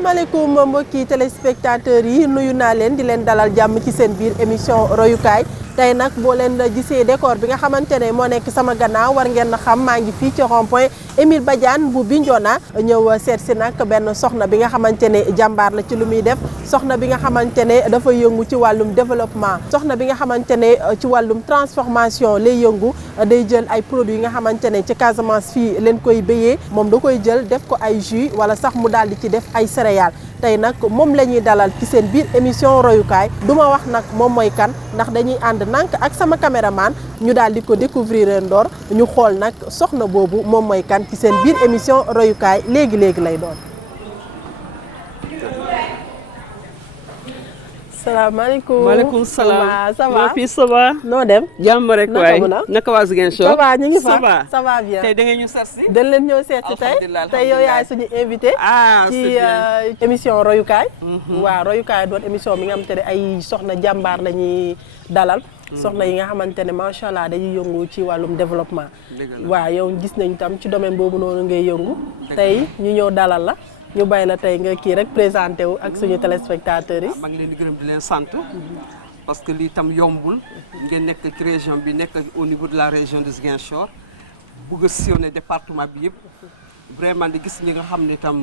salaamaaleykum mbokki téléspectateurs yi nuyu naa leen di leen dalal jàmm ci seen biir émission royukaay tey nag boo leen gisee décor bi nga xamante ne moo nekk sama gannaaw war ngeen xam maa ngi fii ci rond-point Émile Badiane bu Bignona ñëw seet si nag benn soxna bi nga xamante ne jàmbaar la ci lu muy def soxna bi nga xamante ne dafa yëngu ci wàllum développement soxna bi nga xamante ne ci wàllum transformation lay yëngu day jël ay produits yi nga xamante ne ci Casamance fii leen koy béyee moom da koy jël def ko ay jus wala sax mu daal di ci def ay céréales tey nag moom la ñuy dalal ci seen biir émission royukaay du ma wax nag moom mooy kan ndax dañuy ànd nank ak sama caméraman ñu daal di ko découvrir ndoor ñu xool nag soxna boobu moom mooy kan ci seen biir émission royukaay léegi lay doon. salaamaaleykum. maaleykum salaam. ça va fii ça va. noo dem. jàmm rek waay naka waa Ziguinchor. ça va ñu ngi fa ça va bien. tey da ngeen ñu seet si. dañ leen ñëw seet si tey yow yaay suñu invité. ci émission royukaay. waaw royukaay doon émission bi nga xamante ne ay soxna jàmbaar la ñuy dalal. soxna yi nga xamante ne macha allah dañuy yëngu ci wàllum développement. waaw yow gis nañ tam ci domaine boobu noonu ngay yëngu. tey ñu ñëw dalal la. ñu bàyyi la tey nga kii rek présenté wu ak suñu téléspectateurs yi. maa ngi leen di gërëm di leen sant parce que lii tam yombul ngeen nekk ci région bi nekk au niveau de la région de Ziguinchor bugg a sillonner département bi yëpp vraiment di gis ñi nga xam ne tam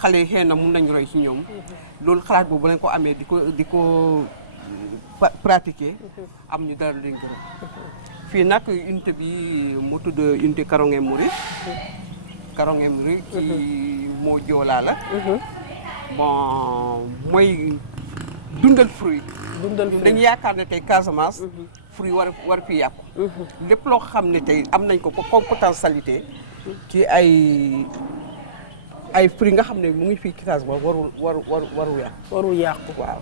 xale yi xëy na mun nañu roy ci ñoom loolu xalaat boobu lañ ko amee di ko pratiquer am ñu dara leen gërëm fii nag unité bi moo tudd unité Karonge Mouri Karonge Mouri ci moo joolaa la bon mooy dundal fruit dañu yaakaar ne tey Casamance fruit war fi yàqu lépp loo xam ne tey am nañ ko comme potentialité ci ay fruit nga xam ne mu ngi fii ci Casamance warul yàqu waaw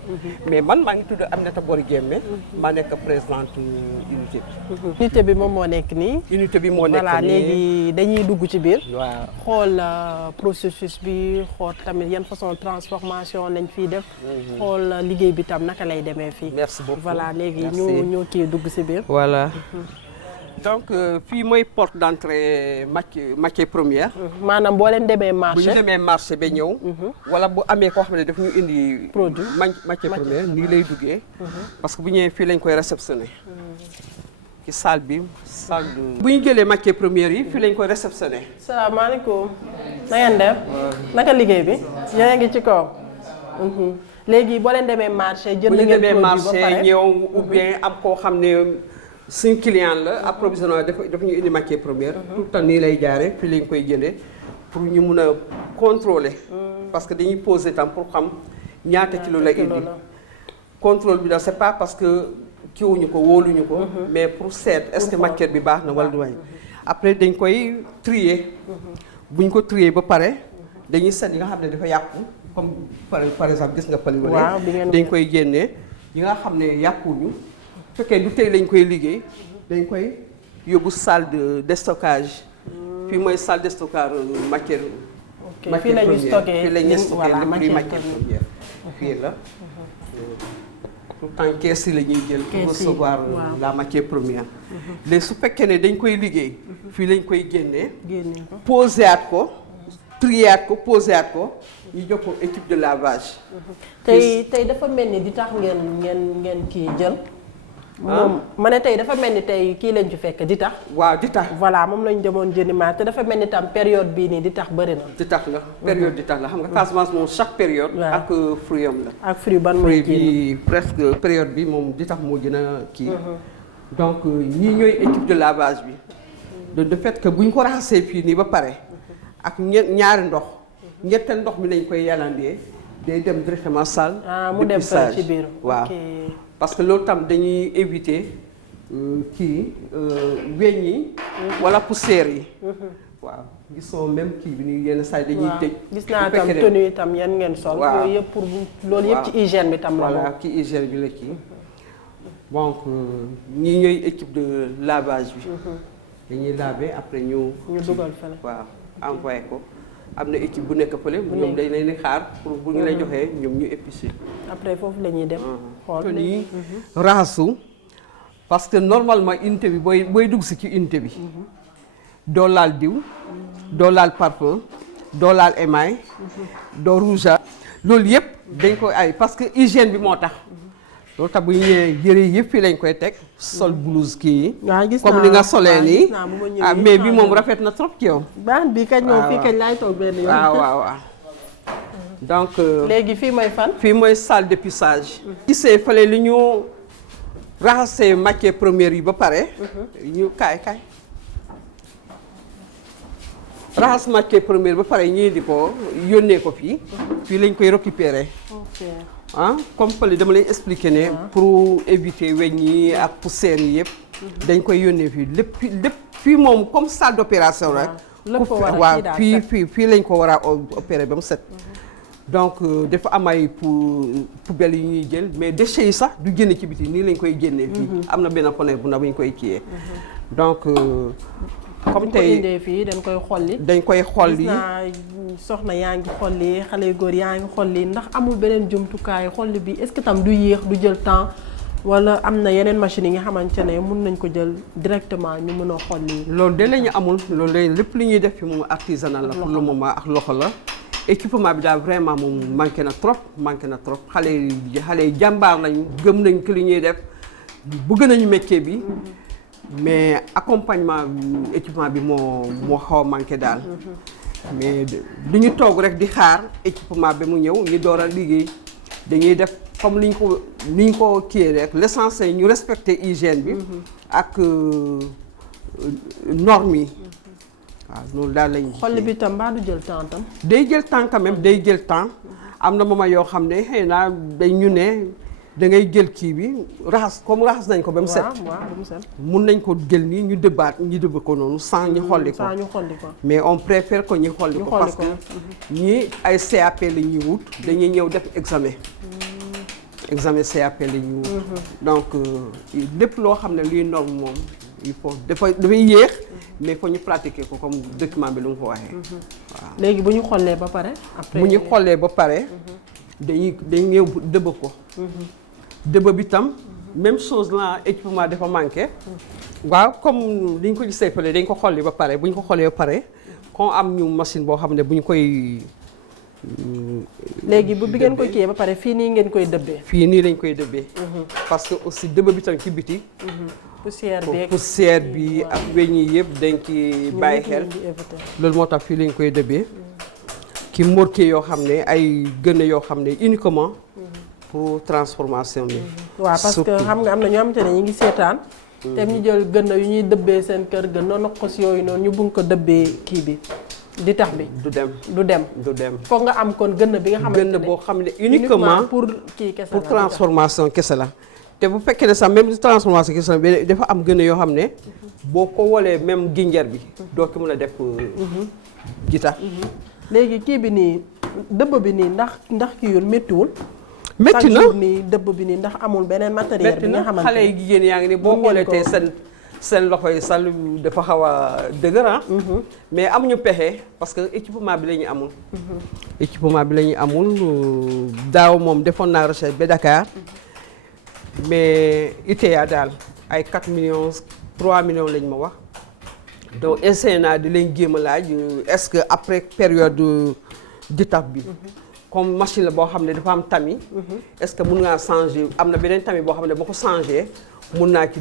mais man maa ngi tudd Aminata Bori Diémé maa nekk présidente unité bi unité bi moom moo nekk nii unité bi moo nekk nii voilà léegi dañuy dugg ci biir waaw xool processus bi xool tamit yan façon transformation lañ fiy def xool liggéey bi tam naka lay demee fii merci beaucoup voilà léegi ñu kii dugg ci biir voilà donc fii mooy porte d'entrée matière première. maanaam boo leen demee marché bu ñu demee marché ba ñëw. wala bu amee koo xam ne daf ñu indi. produit matière première nii lay duggee. parce que bu ñëwee fii lañ koy réceptionné. ci salle bi salle de. bu ñu jëlee matière première yi fii lañ koy réceptionné. salaamaaleykum. na ngeen def. naka liggéey bi. yéen a ngi ci kaw. léegi boo leen demee marché jënd ngeen produit ba pare bu ñu demee marché ñëw ou bien am koo xam ne. suñ client la approvisionnement dafa ñu indi matière première tout le temps nii lay jaare fii lañ koy jëlee pour ñu mun a contrôler parce que dañuy poser tam pour xam ñaata kilo la indi contrôle bi daal c'est pas parce que kiwuñu ko wóoluñu ko mais pour seet est-ce que matière bi baax na wala du waay après dañ koy trier buñ ko trier ba pare dañuy seet yi nga xam ne dafa yàqu comme par exemple gis nga paliwale dañ koy génnee yi nga xam ne yàquñu fekkee du tey lañ koy liggéey dañ koy yóbbu salle de stockage fii mooy salle de stockage matière fii la ñuy stocké fii la ñuy stocké lépp luy matière première fii la tout le temps kees yi la ñuy jël pour recevoir la matière première léegi su fekkee ne dañ koy liggéey fii lañ koy génnee posé at ko trier at ko posé at ko ñu jox ko équipe de lavage tey dafa mel ni di tax ngeen kii jël moom ma ne tey dafa mel ni tey kii lañ ci fekk di tax. waaw di tax. voilà moom lañ demoon jëndi ma te dafa mel ni tam période bii nii di tax bëri na. di tax la période di tax la xam nga Casamance moom chaque période. ak fruit am la. ak fruit ban mooy kii bi presque période bi moom di tax moo gën a kii. donc ñii ñooy équipe de lavage bi. de fait que bu ñu ko raxasee fii nii ba pare ak ñaari ndox ñetteel ndox mi lañ koy yalandee day dem directement salle. mu dem fa ci biir waaw. parce que loolu tam dañuy éviter weñ yi wala poussière yi waaw gisoo même kii bi nii yenn saa yi dañuy tëj gis naa tam tenue yi tam yan ngeen sol yooyu yëpp pour loolu yëpp ci hygiène bi tam la voilà ci hygiène bi la kii donc ñii ñooy équipe de lavage bi dañuy laver après ñu dugal fële waaw envoyé ko am na équipe bu nekk fële ñoom dañ leen di xaar pour bu ñu lay joxee ñoom ñu épicer après foofu la ñuy dem xool nii raxasu parce que normalement unité bi booy dugg si ci unité bi doo laal diw doo laal parfum doo laal émail doo rouge loolu yëpp dañ koy ay parce que hygiène bi moo tax loolu tax bu ñu ñëwee yëre yëpp fii lañ koy teg sol blouse kii yi comme ni nga solee nii mais bi moom rafet na trop ci yow baax bi kañ moom fii kañ laay toog benn yoon waaw donc léegi fii mooy fan fii mooy salle de pissage gisee fële li ñu raxasee matière première yi ba pare ñu kaay raxas matière première ba pare ñii di ko yónnee ko fii lañ koy récupérer comme fële dama lay expliquer ne pour éviter weñ yi ak poussière yi yëpp dañ koy yónnee fii lépp fii moom comme salle d'opération rek waaw fii lañ ko war a opérer ba mu set donc dafa am ay poubelles yu ñuy jël mais déchets yi sax du génne ci biti nii lañ koy génnee fii am na benn fenêtre bu ndaw bu ñu koy kiyee donc comme tey fii dañ koy xolli gis naa soxna yaa ngi xolli xale yu góor yaa ngi xolli ndax amul beneen jumtukaay xolli bi est-ce que tam du yéex du jël temps wala am na yeneen machines yi nga xamante ne mun nañ ko jël directement ñu mën a xolli loolu de la ñu amul loolu de lépp li ñuy def fi moom artisanal la pour le moment ak loxo la équipement bi daal vraiment moom manqué na trop xale yi jàmbaar lañu gëm nañ ko li ñuy def bëgg nañu métier bi mais accompagnement équipement bi moo xaw a manqué daal mais du ñu toog rek di xaar équipement bi mu ñëw ñu door a liggéey dañuy def comme ni ñu ko kii rek l'essentiel ñu respecter hygiène bi ak normes yi waaw loolu daal lañu xolli bi tam mbaa du jël temps tam day jël temps quand même day jël temps am na moment yoo xam ne xëy naa dañ ñu ne da ngay jël kii bi raxas nañ ko ba mu set mun nañ ko jël nii ñu dëbb ko noonu sans ñu xolli ko mais on préfère que ñu xolli ko parce que ñii ay CAP la ñuy wut dañuy ñëw def examen CAP la ñuy wut donc lépp loo xam ne luy norme moom il faut dafay yéex mais faut ñu pratiquer ko comme document bi lu mu ko waxee waaw léegi bu ñu xollee ba pare après bu ñu xollee ba pare dañuy ñëw dëbb ko dëbb bi tam même chose la équipement dafa manqué waaw comme li ñu ko gisee fële dañ ko xolli ba pare bu ñu ko xollee ba pare kon am ñu machine boo xam ne bu ñu koy léegi bi ngeen ko kiyee ba pare fii nii ngeen koy dëbbee fii nii lañ koy dëbbee parce que aussi dëbb bi tam ci biti poussière bi ak weñ yi yëpp dañ ci bàyyi xel loolu moo tax fii lañ koy dëbbee ki mortier yoo xam ne ay gën yoo xam ne uniquement pour transformation bi waaw parce que xam nga am na ñoo xamante ne ñu ngi seetaan te ñu jël gën yu ñuy dëbbee seen kër gën noqos yooyu noonu ñu bugg ko dëbbee kii bi di tax bi du dem foog nga am kon gën bi nga xamante ne gën boo xam ne uniquement pour kii kese pour transformation kese la te bu fekkee ne sax même transformation kese la dafa am gën yoo xam ne boo ko wolee même ginjar bi doo ko mën a def jita léegi kii bi nii dëbb bi nii ndax kii yoon méttiwul métti na nii dëbb bi nii ndax amul beneen matériel bi nga xamante ne xale yi jigéen yaa ngi ni boo xoolee tey seen loxo yi sax dafa xaw a dëgër mais amuñu pexe parce que équipement bi la ñu amul équipement bi la ñu amul daaw moom defoon naa recherche ba Dakar mais ITA daal ay 4 millions 3 millions lañ ma wax donc essayé naa di leen jéem a laaj est-ce que après période d'étape bi comme machine la boo xam ne dafa am tamis est-ce que mun ngaa changer am na beneen tamis boo xam ne boo ko changer mun naa ci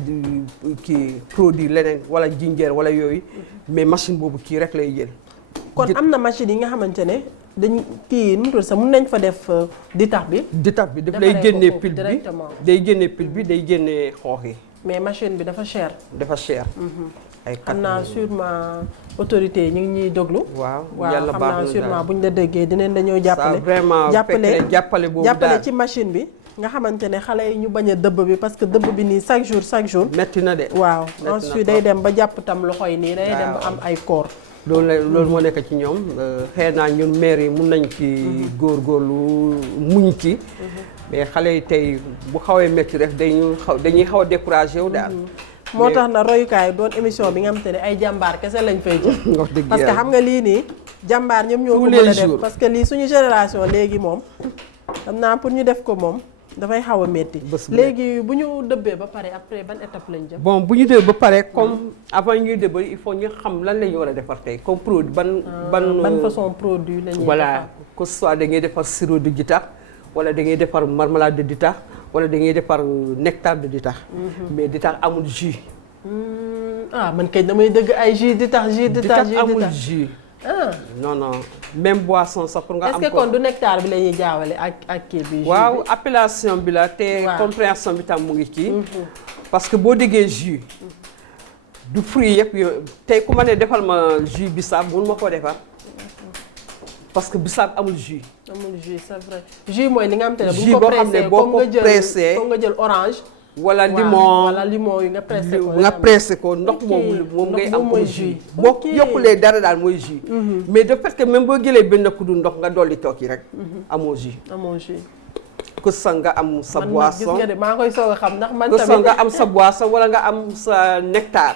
kii produire leneen wala jinjeer wala yooyu mais machine boobu kii rek lay jël kon am na machine yi nga xamante ne dañ kii nu mu tudd sax mun nañ fa def ditax bi daf lay génnee pile bi day génnee pile bi day génnee xoox yi mais machine bi dafa cher ay xam naa sûrement autorité yi ñu ngi ñuy déglu waaw xam naa sûrement buñ la déggee dinañ dañoo jàppale ci machine bi nga xamante ne xale yi ñu bañ a dëbb bi parce que dëbb bi nii chaque jour metti na de waaw ensuite day dem ba jàpp tam loxo yi nii day dem ba am ay koor loolu moo nekk ci ñoom xëy naa ñun maire yi mun nañ ci góorgóorlu muñ ci mais xale yi tey bu xawee métti rek dañuy xaw a découragé wu daal moo tax na royukaay doon émission bi nga xamante ne ay jàmbaar kese lañ fay jël parce que xam nga lii nii jàmbaar ñoom ñoo ko mën a def parce que lii suñu génération léegi moom xam naa pour ñu def ko moom dafay xaw a métti. léegi bu ñu dëbbee ba pare après ban étape lañ jëm. bon bu ñu dëbbee ba pare comme avant ñuy dëbb il faut ñu xam lan la ñu war a defar tey comme produit ban façon produit la ñuy voilà que ce soit da ngay defar sirop de ditax wala da ngay defar marmelade de ditax wala da ngay defar nectar de ditax. mais ditax amul jus. Man kay damay dëgg ay jus ditax amul jus. non non même boisson sax pour nga am ko. est-ce que kon du nectar bi la ñuy jaawale ak kii bi. waaw appellation bi la te compréhension bi tam mu ngi ci. parce que boo déggee jus. du fruit yëpp yooyu tey ku ma ne defal ma jus bisaab mun ma koo defar. parce que bisaab amul jus. amul jus c'est vrai jus mooy li nga xam te ne jus boo xam ne boo ko pressé comme nga jël orange. wala limon yi nga pressé ko. nga pressé ko ndox moom ngay am comme jus. boo yokkulee dara daal mooy jus. mais de fait que même boo jëlee benn kuddu ndox nga dolli toog yi rek. amoo jus. que sa nga am sa boisson man gis nga de maa koy soog a xam ndax man tamit. tamit nga am sa boisson wala nga am sa nectar.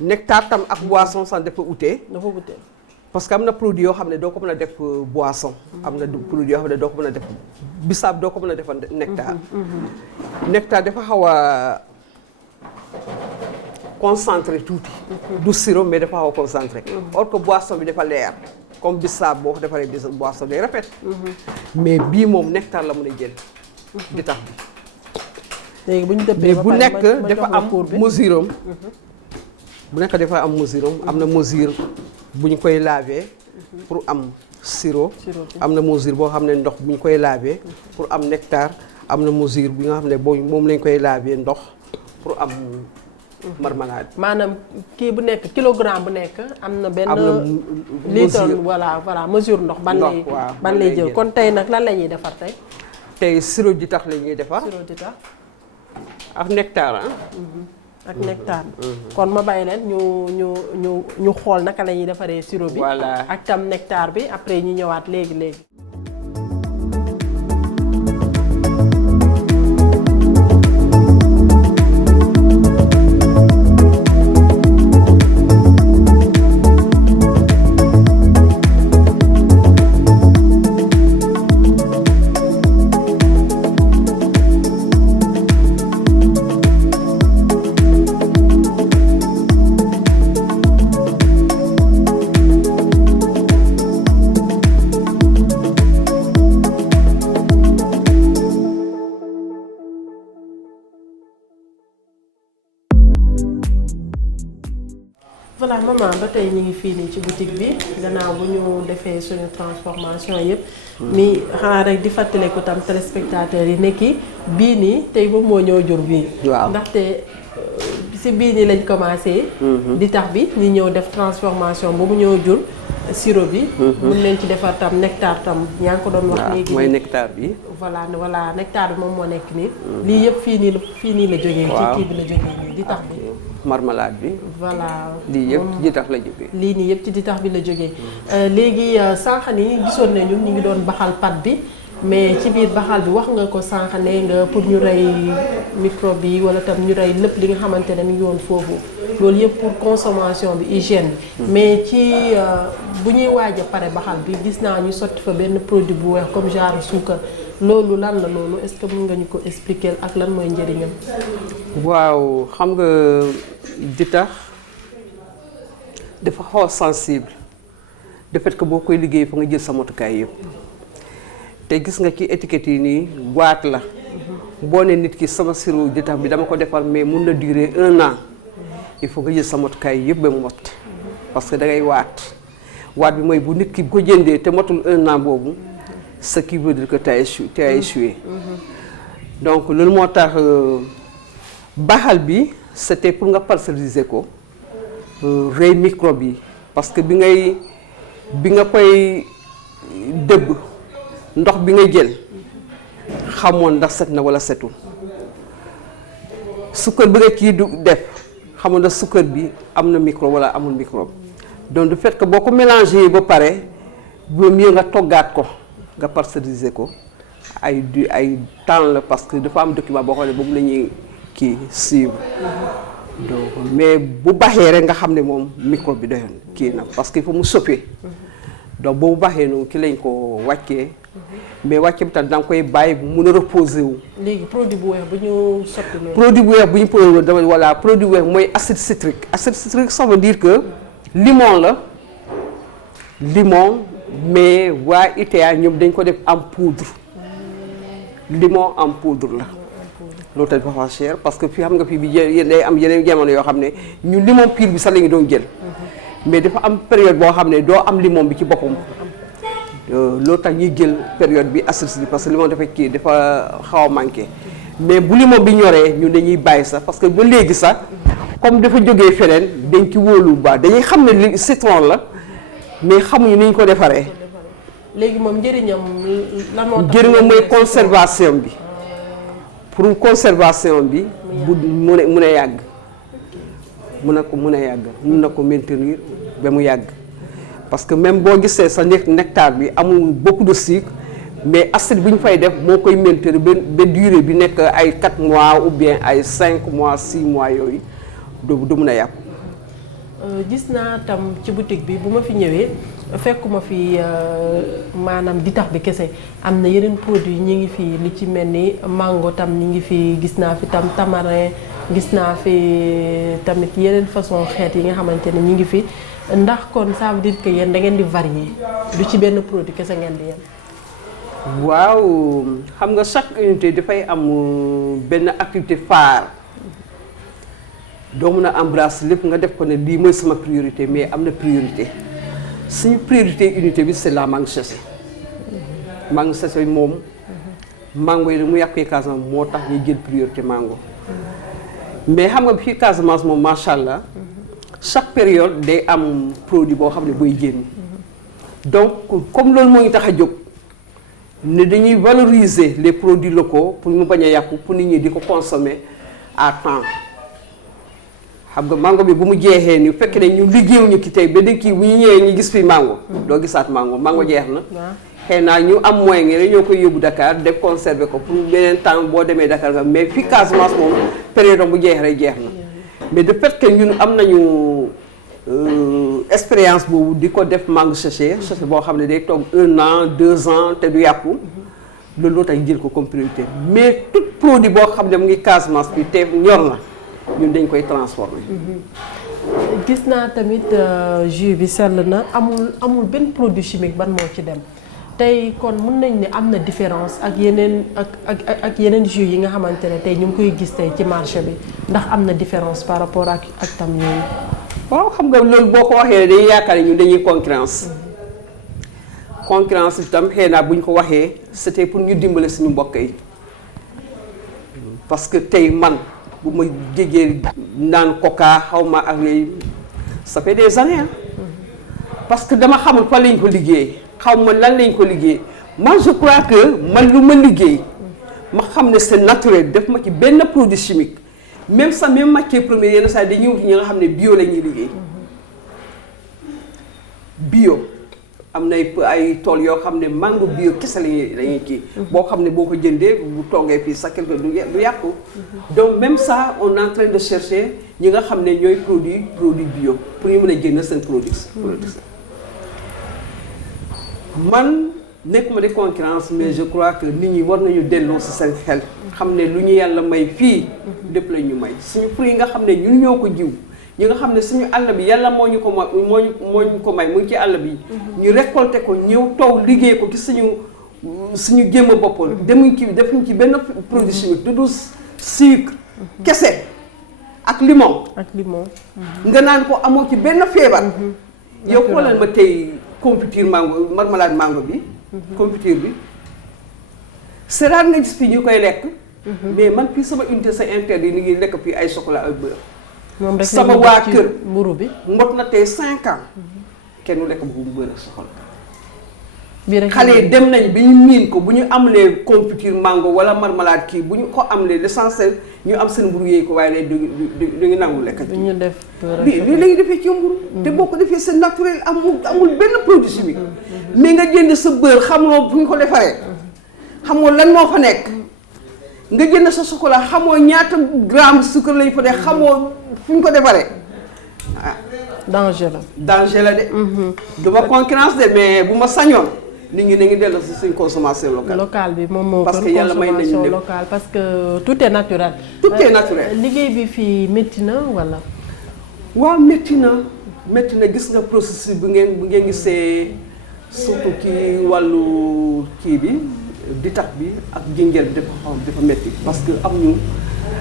nectar tam ak boisson sax dafa ute. parce que am na produit yoo xam ne doo ko mën a def boisson. am na produit yoo xam ne doo ko mën a def bisaab doo ko mën a defar nectar. nectar dafa xaw a concentré tuuti. du sirop mais dafa xaw a concentré. or que boisson bi dafa leer comme bisaab boo ko defaree boisson day rafet. mais bii moom nectar la mën a jël. di tax bi. léegi bu ñu dëppee ba bu nekk dafa am mesure am. bu nekk dafa am mesure am na mesure. bu ñu koy laver pour am sirop am na mesure boo xam ne ndox bu ñu koy laver pour am nectar am na mesure bi nga xam ne moom lañ koy laver ndox pour am marmelade. maanaam kii bu nekk kilogramme bu nekk am na benn litre voilà mesure ndox ban lay jël kon tey nag lan la ñuy defar tey sirop di tax la ñuy defar ak nectar ak nectar kon ma bàyyi leen ñu xool naka la ñuy defaree sirop bi. voilà ak tam nectar bi après ñu ñëwaat léegi. voilà maman ba tey ñu ngi fii nii ci boutique bi gannaaw bu ñu defee suñu transformation yëpp. mi xanaa rek di fàttale ko tam téléspectateurs yi nekki bii nii tey moom moo ñëw jur bii. waaw ndaxte si bii nii lañ commencé. di tax bi ñu ñëw def transformation ba mu ñëw jur sirop bi. mun nañ ci defar tam nectar tam yaa ngi ko doon wax léegi. mooy nectar bi. voilà nectar bi moom moo nekk nii. lii yëpp fii nii la jógee. ci kii bi la jógee nii di tax bi. marmelade bi. voilà lii yëpp ci ditax la jógee. lii nii yëpp ci ditax bi la jógee. léegi sànq ni gisoon nañu ñu ngi doon baxal pat bi mais ci biir baxal bi wax nga ko sànq ne nga pour ñu rey microbe yi wala tam ñu rey lépp li nga xamante ne mi ngi woon foofu loolu yëpp pour consommation bi hygiène bi. mais ci bu ñuy waaj a pare baxal bi gis naa ñu sotti fa benn produit bu weex comme genre suukar loolu lan la loolu est-ce que mën nga ñu ko expliquer ak lan mooy njëriñam. waaw xam nga ditax dafa xaw a sensible de fait que boo koy liggéey fa nga jël sa motukaay yëpp te gis nga ci étiquette yi nii boîte la boo ne nit ki sama sirop ditax bi dama ko defar mais mun na durer 1 an il faut nga jël sa motukaay yëpp ba mu mot parce que da ngay waat bi mooy bu nit ki ko jëndee te motul 1 an boobu ce qui veut dire que tu as échoué. donc loolu moo tax baxal bi c'était pour nga parceriser ko rey microbe yi parce que bi nga koy dëbb ndox bi nga jël xamoon ndax set na wala setul sukkar bi nga kii du def xamoon ndax sukkar bi am na microbe wala amul microbe donc du fait que boo ko mélangé ba pare bu mieux nga toggaat ko nga parceriser ko ay temps la parce que dafa am document boo xam ne boobu la ñuy kii suivre donc mais bu baxee rek nga xam ne moom microbe bi doyoon kii na parce que il faut mu soppi donc boobu baaxee noonu ki lañ ko wàccee mais wàcce bi tam da nga koy bàyyi bu mun a reposer wu. léegi produit bu weex bu ñu sotti noonu. produit bu weex bu ñu posé dama voilà produit bu weex mooy acide citrique. acide citrique ça veut dire que limon la limon mais waa ITA ñoom dañ ko def en poudre limon en poudre la. loolu tamit dafa cher parce que fii xam nga fii bi day am yeneen jamono yoo xam ne ñu limon pur bi sax la ñu doon jël mais dafa am période boo xam ne doo am limon bi ci boppam. loolu tax ñuy jël période bi acide citrique parce que limon dafa kii dafa xaw a manqué mais bu limon bi ñoree ñun dañuy bàyyi sax parce que ba léegi sax comme dafa jógee feneen dañ ci wóolu bu baax dañuy xam ne li citron la mais xamuñu ni ñu ko defaree. léegi moom njëriñam lan moo tax. njëriñam mooy conservation bi pour conservation bi. bu mun a yàgg. mun na ko maintenir ba mu yàgg. parce que même boo gisee sa nectar bi amul beaucoup de sucre mais acide bi ñu fay def moo koy maintenir ba durée bi nekk ay 4 mois ou bien ay 5 mois 6 mois yooyu du mun a yàqu. gis naa tam ci boutique bi bu ma fi ñëwee fekkuma fi maanaam di tax bi kese am na yeneen produit ñi ngi fi li ci mel ni mango tam ñi ngi fi gis naa fi tam tamarin gis naa fi tamit yeneen façon xeet yi nga xamante ne ñi ngi fi. ndax kon ça veut dire que yéen da ngeen di varier du ci benn produit kese ngeen di yem. waaw xam nga chaque unité dafay am benn activité phare doo mën a embrasser lépp nga def ko ne lii mooy sama priorité mais am na priorité suñu priorité unité bi c'est la mangue séchée. mangue séchée moom mango yi mu yàqee Casamance moo tax ñuy jël priorité mango mais xam nga fii Casamance moom macha allah. chaque période day am produit boo xam ne booy génn donc comme loolu moo ngi tax a jóg ne dañuy valoriser les produits locaux pour mu bañ a yàqu pour nit ñi di ko consommer à temps xam nga mango bi bu mu jeexee ni fekk ne ñu liggéeyuñu ki tey ba dëkk yi bu ñu ñëwee ñu gis fi mango doo gisaat mango jeex na xëy naa ñu am moyen ngi rek ñoo koy yóbbu Dakar def conserver ko pour beneen temps boo demee Dakar nga mais fii Casamance moom période bu jeex rek jeex na mais de fait que ñun am nañu expérience boobu di ko def mangue séchée boo xam ne day toog 1 an 2 ans te du yàqu loolu loo tax jël ko comme priorité mais tout produit boo xam ne mu ngi Casamance bi te ñor na ñun dañ koy transformer. gis naa tamit jus bi sell na amul benn produit chimique ban moo ci dem tey kon mën nañ ne am na différence ak yeneen ak yeneen jus yi nga xamante ne tey ñu ngi koy gis tey ci marché bi ndax am na différence par rapport ak tam yooyu. waaw xam nga loolu boo ko waxee dañuy yaakaar ñu dañuy concurrence itam xëy na bu ñu ko waxee c'était pour ñu dimbale suñu mbokk yi parce que tey man bu ma jégee naan coca xaw ma ak yooyu ça fait des années parce que dama xamul fa lañ ko liggéey xaw ma lan lañ ko liggéey moi je crois que man lu ma liggéey ma xam ne c'est naturel def ma ci benn produit chimique même sax même matière première yenn saa dañuy wut ñi nga xam ne bio la ñuy liggéey bio am na ay tool yoo xam ne mango bio kese lañuy kii boo xam ne boo ko jëndee bu toogee fii sax quelque du yàqu donc même ça on est en train de chercher ñi nga xam ne ñooy produit bio pour ñu mën a génn seen produit man nekkuma de concurrence mais je crois que nit ñi war nañu delloo si seen xel xam ne lu ñu yàlla may fii lépp la ñu may suñu fruit yi nga xam ne ñun ñoo ko jiw ñi nga xam ne suñu àll bi yàlla moo ñu ko may mu ngi ci àll bi ñu récolter ko ñëw toog liggéey ko ci suñu jéem a bopp demuñ ci defuñ ci benn produit chimique tudd sucre kese ak limon nga naan ko amoo ci benn feebar yow xoolal ma tey confiture mango marmelade mango bi confiture bi c'est rare nga gis fii ñu koy lekk mais man fii sama unité sa interdit ni ngi lekk fii ay chocolat ak beurre sama waa kër mburu bi mot na tey 5 ans kenn lekk bu beurre ak chocolat bii rek xale yi dem nañ bi ñu miin ko bu ñu amulee confiture mango wala marmelade kii bu ñu ko amulee l'essentiel ñu am seen mburu yooyu ko waaye du ngi nangu lekk du ñu def lii la ñuy defee ci mburu te boo ko defee c'est naturel amul benn produit chimique mais nga jënd sa beurre xamoo fu ñu ko defaree xamoo lan moo fa nekk nga jënd sa chocolat xamoo ñaata gramme sucre lañ fa def xamoo fu ñu ko defaree ah danger la. danger la de. du ma concurrence de mais bu ma sañoon nit ñi dañuy dellu si suñ consommation locale. local bi moom moo parce que yàlla may nañu consommation lépp. locale parce que tout est naturel. Tout est naturel. liggéey bi fii métti na wala. waaw métti na gis nga processus bu ngeen gisee surtout ci wàllu kii bi ditax bi ak jinjeer bi dafa métti parce que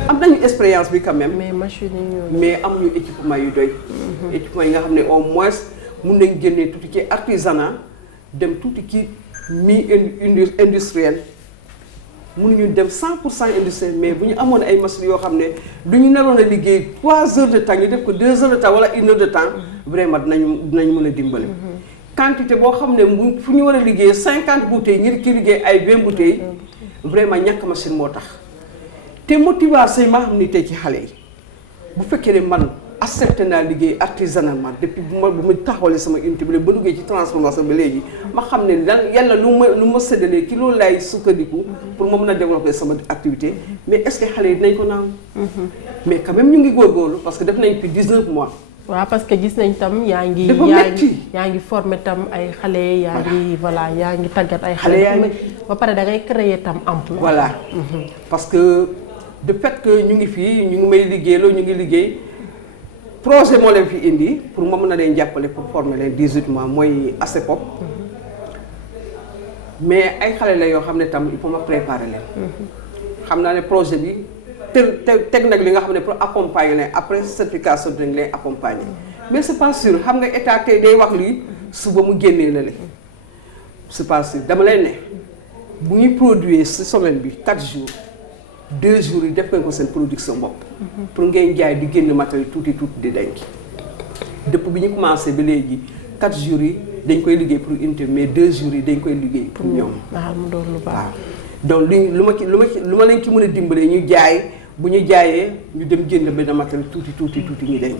am nañu expérience bi quand même. mais machine yi mais am ñu équipement yu doy. équipement yi nga xam ne au moins mun nañ génnee tuuti ci artisanat dem tuuti ci industriel mënuñu dem 100% industriel mais bu ñu amoon ay machines yoo xam ne lu ñu naroon a liggéey 3 heures de temps ñu def ko 2 heures de temps wala 1 heure de temps vraiment dinañ mën a dimbali. quantité boo xam ne fu ñu war a liggéey 50 bouteilles ñi ki liggéey ay 20 bouteilles vraiment ñàkk machine moo tax. te motivation ma xam ni tey ci xale yi bu fekkee ne man accepté naa liggéey artisanalement depuis bu ma taxawalee sama unité bi ba duggee ci transformation ba léegi ma xam ne lan yàlla lu ma séddalee ci loolu laay sukkandiku pour ma mën a développer sama activité mais est-ce que xale yi dinañ ko naan. mais quand même ñu ngi góorgóorlu parce que def nañ fi 19 mois. waaw parce que gis nañ tam yaa ngi formé tam ay xale yaa ngi tàggat ay xale ba pare da ngay créer tam emploi. voilà parce que de fait que ñu ngi fii ñu ngi may liggéeyloo ñu ngi liggéey projet moo leen fi indi pour ma mën a leen jàppale pour former leen 18 mois mooy ACEPOP mais ay xale la yoo xam ne tam il faut ma préparer leen. xam naa ne projet bi teg nag li nga xam ne pour accompagner leen après certification dañ leen accompagner mais c'est pas sûr xam nga état tey day wax lii suba mu génnee la le c'est pas sûr dama leen ne bu ñuy produire ci semaine bi 4 jours 2 jours yi def ko seen production bopp. pour ngeen jaay di génn matériel tuuti di denc. depuis bi ñu commencé ba léegi 4 jours yi dañ koy liggéey pour unité mais 2 jours yi dañ koy liggéey pour ñoom. waaw mu doon lu baax. donc lu ma leen ci mën a dimbalee ñu jaay bu ñu jaayee ñu dem jënd benn matériel tuuti ñu denc.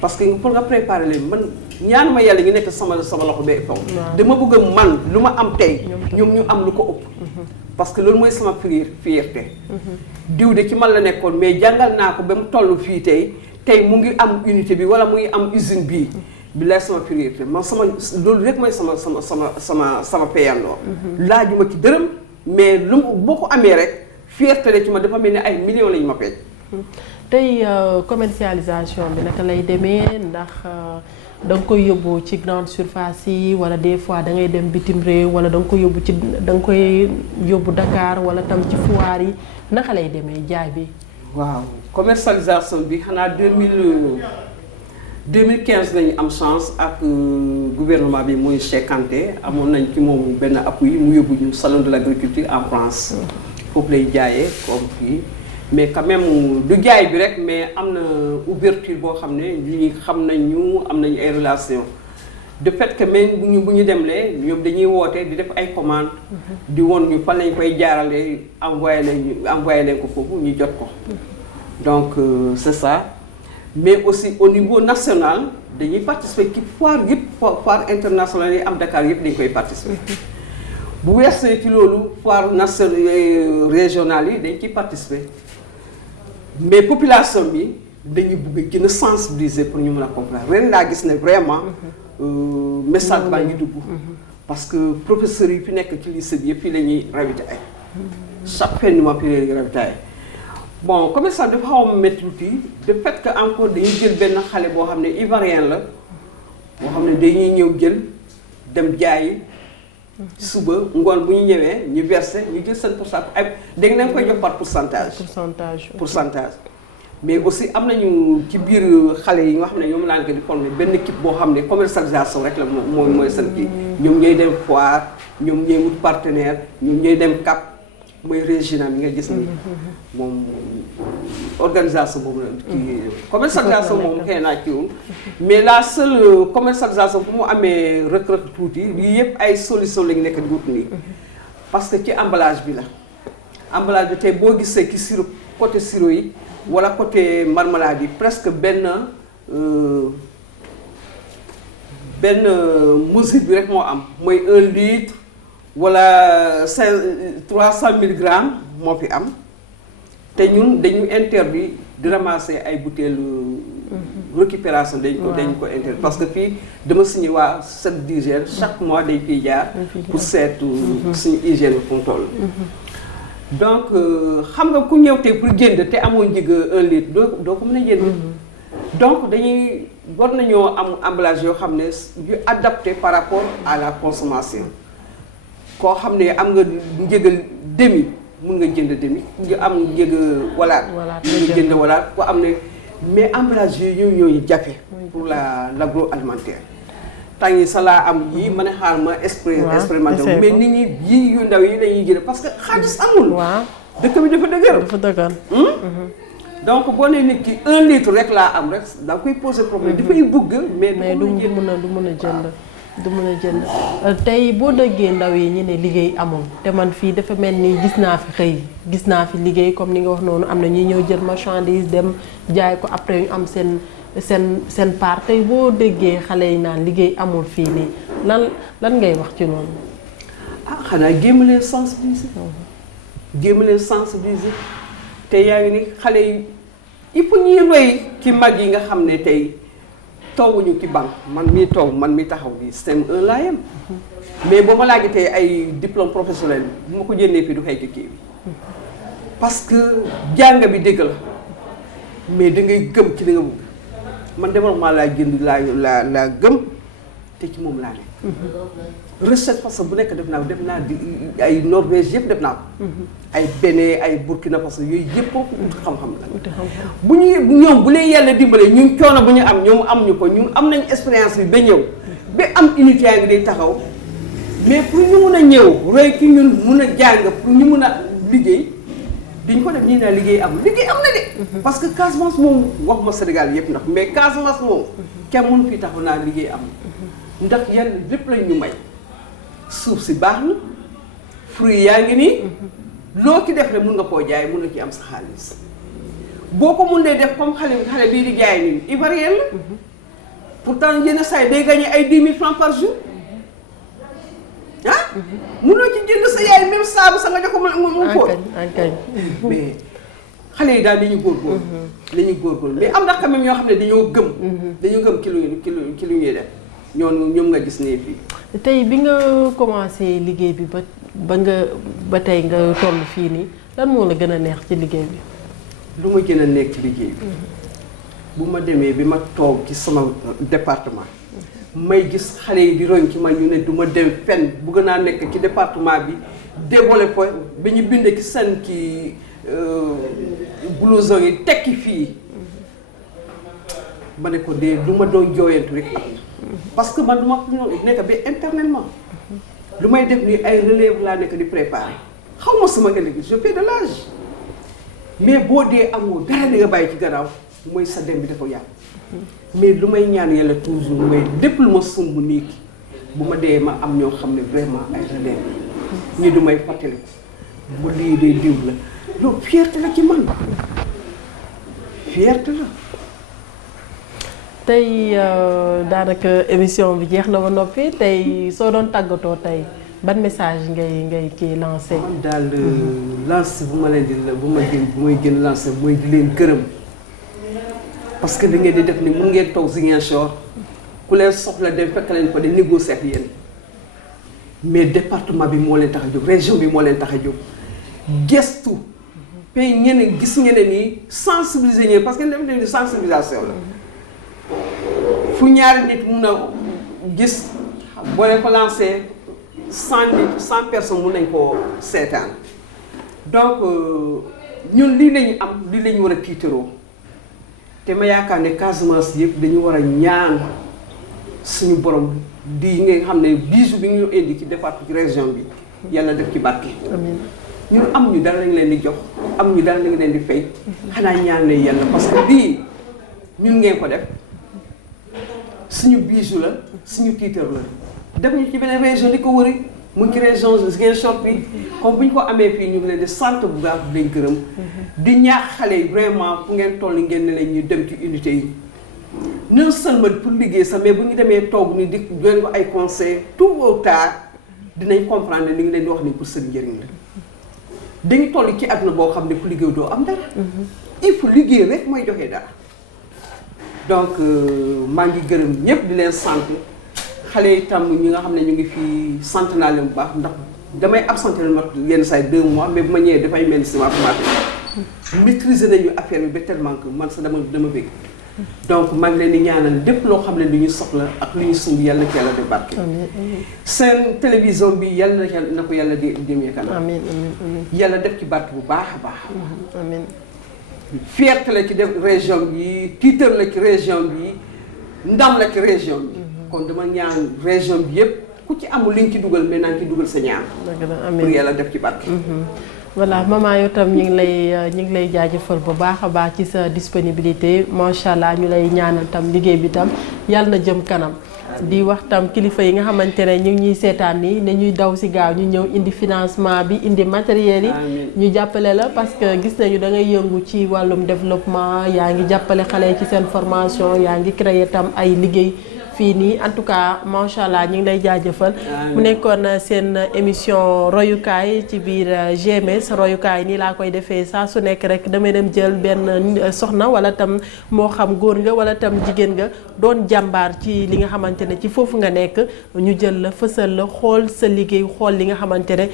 parce que pour nga préparer leen man ñaan ma yàlla ñu nekk sama loxo bee faw dama bëgg man lu ma am tey ñoom ñu am lu ko ëpp. parce que loolu mooy sama fierté. diw de ci man la nekkoon mais jàngal naa ko ba mu toll fii tey mu ngi am unité bi wala mu ngi am usine bii. bi lay sama fierté man loolu rek mooy sama payandoo. laajuma ci dërëm mais boo ko amee rek fierté la ci ma dafa mel ni ay millions lañu ma fay. tey commercialisation bi naka lay demee ndax da nga koy yóbbu ci grande surface yi wala des fois da ngay dem bitim réew wala da nga koy yóbbu Dakar wala tam ci foire yi naka lay demee jaay bi. waaw commercialisation bi xanaa 2015 nañu am chance ak gouvernement bi muy Cheikh Kanté amoon nañ ci moom benn appui mu yóbbu ñu salon de l'agriculture en France. foofu lay jaayee comme fii. mais quand même du jaay bi rek mais am na ouverture boo xam ne ñi xam nañu am nañu ay relation de fait que même bu ñu demlee ñoom dañuy woote di def ay commande di woon ñu fan lañ koy jaarale envoyé leen ko foofu ñu jot ko donc c'est ça mais aussi au niveau national dañuy participer ci foire yëpp foire internationale yi am Dakar yëpp dañ koy participer bu weesee ci loolu foire nationale régionale yi dañ ciy participer mais population bi dañuy bëgg gën a sensibiliser pour ñu mën a comprendre ren laa gis ne vraiment message baa ngi dugg parce que professeurs yi fi nekk ci lycée bi yëpp fii la ñuy ravitailler chaque fin du mois fii la ñuy ravitailler bon commerçant dafa xaw a métti tuuti de fait que encore dañuy jël benn xale boo xam ne ivoirien la boo xam ne dañuy ñëw jël dem jaayi suba ngoon bu ñu ñëwee ñu versé ñu jël seen pourcentage ay dégg nañ koy jox par pourcentage mais aussi am nañu ci biir xale yi nga xam ne ñoom laa ko di former benn équipe boo xam ne commercialisation rek la mooy seen kii ñoom ñooy dem foire ñoom ñooy wut partenaire ñoom ñooy dem CAP mooy régional bi nga gis ni moom organisation boobu la kii commercialisation moom xëy naa kiiwul mais la seule commercialisation bu mu amee rëkk-rëkk tuuti lii yëpp ay solution lañu nekk di wut nii parce que ci emballage bi la emballage bi tey boo gisee ki sirop côté sirop yi wala côté marmelade yi presque benn mesure bi rek moo am mooy 1 litre wala 300 milligrammes moo fi am te ñun dañu interdit di ramasser ay bouteilles récupération dañ ko interdit parce que fii dama signé waa set d'hygiène chaque mois dañ fiy jaar pour seetu suñu hygiène fu mu toll donc xam nga ku ñëw tey pour jënd te amoo njëg 1 litre doo ko mën a jënd donc dañuy war nañoo am emballage yoo xam ne yu adapté par rapport à la consommation koo xam ne am nga njëgal demi mun nga jënd demi nga am njëg walaat mun nga jënd walaat ko am ne mais emballage yooyu ñooñu jafe pour l'agroalimentaire temps yi sa laa am yii mën a xaar ma expérimenté mais nit ñi yii yu ndaw yi lañuy jënd parce que xaalis amul dëkk bi dafa dëgër donc boo nee nit ki 1 litre rek laa am rek da koy poser problème dafay bëgg mais du mën a jënd tey boo déggee ndaw yi ñu ne liggéey amul te man fii dafa mel ni gis naa fi xëy gis naa fi liggéey comme ni nga wax noonu am na ñuy ñëw jël marchandise dem jaay ko après ñu am seen part tey boo déggee xale yi naan liggéey amul fii nii lan ngay wax ci noonu. xanaa jéem leen sensibiliser te yaa ngi ni xale yi il faut ñuy roy ci mag yi nga xam ne tey toowuñu ci banque man mii taxaw bi système 1 laa yem mais boo ma laajee tey ay diplôme professionnel bu ma ko jëndee fii du xëy ci kii bi parce que jàng bi dégg la mais da ngay gëm ci li nga bëgg man développement laa jënd laa gëm te ci moom laa ne recette façon bu nekk def naa di ay Norvège yëpp def naa ko ay Bénin ay Burkina Faso yooyu yëpp ut xam-xam la bu ñoom bu leen yàlla dimbalee ñun coono bu ñu am ñoom am ñu ko ñun am nañ expérience bi ba ñëw ba am unité yaa ngi day taxaw mais pour ñu mun a ñëw roy ki ñun mun a jàng pour ñu mun a liggéey diñ ko def ñii naa liggéey am na de parce que Casamance moom wax ma Sénégal yëpp ndax mais Casamance moom kenn mënu fi taxaw naa liggéey am ndax yàlla lépp lañ ñu may suuf si baax na fruit yaa ngi nii loo ci def rek mun nga koo jaay mun nga ci am sa xaalis boo ko mun dee def comme xale bii di jaay nii ivoirien la pourtant yenn saa yi day gagné ay 10 000 francs par jour munoo ci jënd sa yaay même saabu sa nga jox ko mu fóot mais xale yi daal dañuy góorgóorlu mais am na quand même ñoo xam ne dañoo gëm ci lu ñuy def ñoom nga gis ne fii. tey bi nga commencé liggéey bi ba tey nga toll fii nii lan moo la gën a neex ci liggéey bi. lu ma gën a nekk ci liggéey bi bu ma demee bi ma toog ci sama département may gis xale yi di roñ ci man ñu ne du ma dem fenn bëgg naa nekk ci département bi développé ba ñu bind ci seen ki blouson yi tekki fii ma ne ko dee du ma doon jooyantu rek am na parce que man du ma nekk ba internellement lu may def nii ay relève laa nekk di préparer xaw ma sama ëllëg je fais de l'âge mais boo dee amoo dara li nga bàyyi ci gannaaw mooy sa dem bi dafa yàqu mais lu may ñaan yàlla toujours mooy lépp lu ma sumb nii bu ma dee ma am ñoo xam ne vraiment ay relève ñi du may fàttaliku bu lii dee diw la loolu fierté la ci man fierté la. tey daanaka émission bi jeex na ba noppi tey soo doon tàggatoo tey ban message ngay kii lancé. man daal lancé bu ma leen di bu may gën lancé mooy di leen gërëm parce que da ngeen di def ni mun ngeen toog Ziguinchor ku leen soxla dem fekk leen ko di négocier ak yéen mais département bi moo leen tax a jóg région bi moo leen tax a jóg gestu pay ñeneen gis ñeneen ñi sensibiliser ñeneen parce que dafa def ni sensibilisation la. fu ñaari nit mun a gis boo leen ko lancé 100 personnes mun nañ koo seetaan donc ñun lii lañu am lii lañu war a tiitaroo te ma yaakaar ne Casamance yëpp dañu war a ñaan suñu borom di nga xam ne bijou bi ñu indi ci département ci région bi yàlla def ci barke. ñun am ñu dara lañ leen di jox am ñu dara lañ leen di fay xanaa ñaan ne yàlla parce que lii ñun ngeen ko def. suñu bijou la suñu titre la def ñu ci beneen région di ko wëri mu ngi ci région Ziguinchor bi comme bu ñu ko amee fii ñu ngi leen di sant bu baax di leen gërëm di ñaax xale yi vraiment fu ngeen toll ngeen ne leen ñu dem ci unité yi non seulement pour liggéey sax mais bu ñu demee toog ni di joxe ko ay conseils tôt ou tard dinañ comprendre li ngi leen di wax ni pour seen njëriñ la dañu toll ci àdduna boo xam ne ku liggéey doo am dara. il faut liggéey rek mooy joxe dara. donc maa ngi gërëm ñëpp di leen sant xale yi tam ñi nga xam ne ñu ngi fii sant naa leen bu baax ndax damay absenté leen mat yenn saa yi 2 mois mais bu ma ñëwee dafay mel ni sama formation maîtriser nañu affaire bi ba tellement que man sax dama bëgg. donc maa ngi leen di ñaanal lépp loo xam ne lu ñu soxla ak lu ñu sumb yàlla na ko yàlla def barke. seen télévision bi yàlla na ko yàlla di demee kanam. amiin yàlla def ci barke bu baax a baax. amiin fierté la ci def région bi titre la ci région bi ndam la ci région bi. kon dama ñaan région bi yëpp ku ci amul li nga ci dugal mais naa ngi ci dugal sa ñaan. pour yàlla def ci barke. voilà maman yow tam ñu ngi lay jaajëfal bu baax a baax ci sa disponibilité macha allah ñu lay ñaanal tam liggéey bi tam yàlla na jëm kanam. di wax tam kilifa yi nga xamante ne ñu ngi ñuy seetaan nii ne ñuy daw si gaaw ñu ñëw indi financement bi indi matériel yi. ñu jàppale la parce que gis nañu da ngay yëngu ci wàllum développement yaa ngi jàppale xale yi ci seen formation yaa ngi créer tam ay liggéey. fii nii en tout cas macha allah ñu ngi lay jaajëfal mu nekkoon seen émission royukaay ci biir GMS royukaay nii laa koy defee saa su nekk rek damay dem jël benn soxna wala tam moo xam góor nga wala tam jigéen nga doon jàmbaar ci li nga xamante ne ci foofu nga nekk ñu jël la fësal la xool sa liggéey xool li nga xamante ne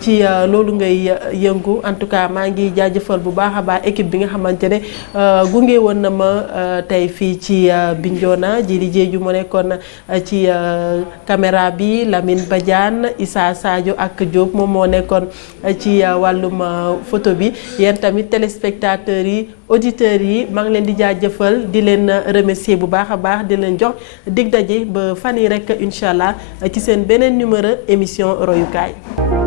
ci loolu ngay yëngu en tout cas maa ngi jaajëfal bu baax a baax équipe bi nga xamante ne gunge woon na ma tey fii ci Bignona ji li jéeju mu nekk kon ci caméra bi Lamine Badiane Issa Sadio ak Diop moom moo nekkoon ci wàllum photo bi yéen tamit téléspectateurs yi auditeurs yi maa ngi leen di jaajëfal di leen remercier bu baax a baax di leen jox dig daje ba fan yi rek incha allah ci seen beneen numéro émission royukaay.